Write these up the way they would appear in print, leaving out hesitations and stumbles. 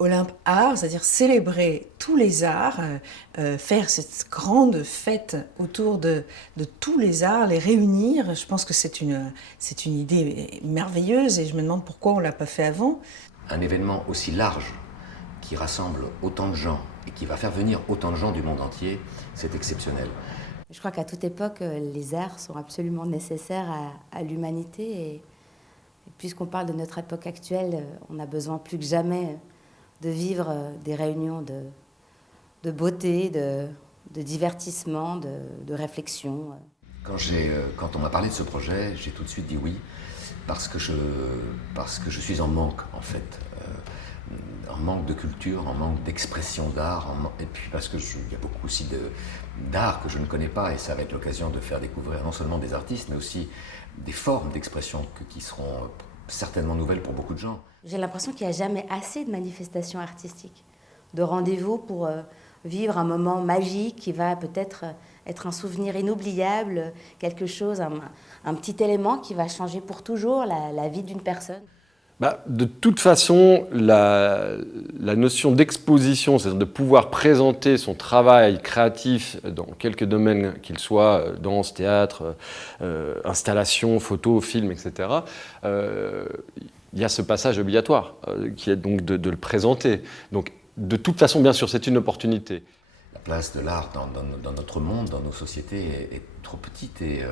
Olympe Art, c'est-à-dire célébrer tous les arts, faire cette grande fête autour de tous les arts, les réunir. Je pense que c'est une idée merveilleuse et je me demande pourquoi on ne l'a pas fait avant. Un événement aussi large qui rassemble autant de gens et qui va faire venir autant de gens du monde entier, c'est exceptionnel. Je crois qu'à toute époque, les arts sont absolument nécessaires à l'humanité. Et puisqu'on parle de notre époque actuelle, on a besoin plus que jamais de vivre des réunions de beauté, de divertissement, de réflexion. Quand on m'a parlé de ce projet, j'ai tout de suite dit oui, parce que je suis en manque, en fait. En manque de culture, en manque d'expression d'art, et puis parce qu'il y a beaucoup aussi d'art que je ne connais pas, et ça va être l'occasion de faire découvrir non seulement des artistes, mais aussi des formes d'expression qui seront certainement nouvelles pour beaucoup de gens. J'ai l'impression qu'il n'y a jamais assez de manifestations artistiques, de rendez-vous pour vivre un moment magique qui va peut-être être un souvenir inoubliable, quelque chose, un petit élément qui va changer pour toujours la vie d'une personne. De toute façon, la notion d'exposition, c'est-à-dire de pouvoir présenter son travail créatif dans quelques domaines qu'ils soient, danse, théâtre, installation, photo, film, etc., il y a ce passage obligatoire, qui est donc de le présenter. Donc, de toute façon, bien sûr, c'est une opportunité. La place de l'art dans notre monde, dans nos sociétés, est trop petite et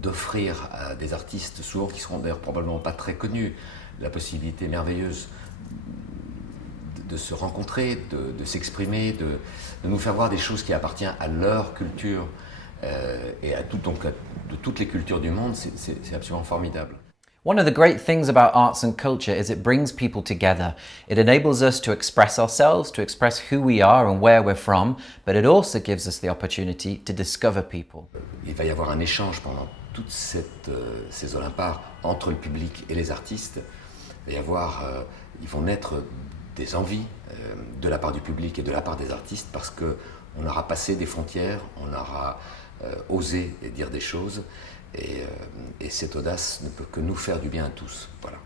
d'offrir à des artistes, souvent qui seront d'ailleurs probablement pas très connus, la possibilité merveilleuse de se rencontrer, de s'exprimer, de nous faire voir des choses qui appartiennent à leur culture et de toutes les cultures du monde, c'est absolument formidable. One of the great things about arts and culture is it brings people together. It enables us to express ourselves, to express who we are and where we're from, but it also gives us the opportunity to discover people. Il va y avoir un échange pendant toutes ces Olymparts entre le public et les artistes. Ils vont naître des envies de la part du public et de la part des artistes parce qu'on aura passé des frontières, on aura osé dire des choses et cette audace ne peut que nous faire du bien à tous. Voilà.